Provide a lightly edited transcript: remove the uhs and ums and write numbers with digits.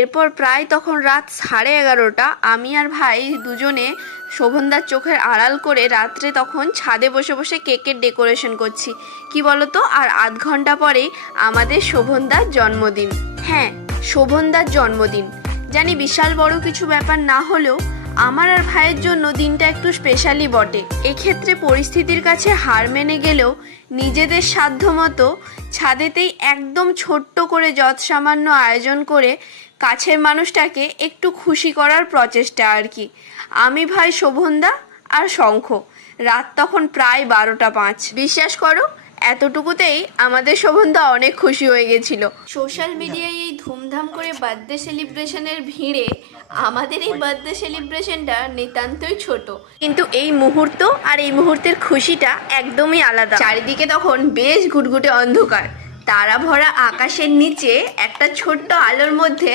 এরপর প্রায় তখন রাত 11:30। আমি আর ভাই দুজনে শোভনদার চোখের আড়াল করে রাত্রে তখন ছাদে বসে বসে কেকের ডেকোরেশন করছি। কি বলতো, আর আধ ঘন্টা পরেই আমাদের শোভনদার জন্মদিন। হ্যাঁ, শোভনদার জন্মদিন। জানি বিশাল বড় কিছু ব্যাপার না হলেও আমার আর ভাইয়ের জন্য দিনটা একটু স্পেশালি বটে। এক্ষেত্রে পরিস্থিতির কাছে হার মেনে গেলেও নিজেদের সাধ্যমতো ছাদেতেই একদম ছোট্ট করে যৎসামান্য আয়োজন করে কাছের মানুষটাকে একটু খুশি করার প্রচেষ্টা আর কি। আমি, ভাই শোভনদা আর শঙ্খ। রাত তখন প্রায় 12:05। বিশ্বাস করো, এতটুকুতেই আমাদের শোভনদা অনেক খুশি হয়ে গেছিল। সোশ্যাল মিডিয়ায় এই ধুমধাম করে বার্থডে সেলিব্রেশনের ভিড়ে আমাদের এই বার্থডে সেলিব্রেশনটা নিতান্তই ছোট, কিন্তু এই মুহূর্ত আর এই মুহূর্তের খুশিটা একদমই আলাদা। চারিদিকে তখন বেশ ঘুটঘুটে অন্ধকার, তারা ভরা আকাশের নিচে একটা ছোট্ট আলোর মধ্যে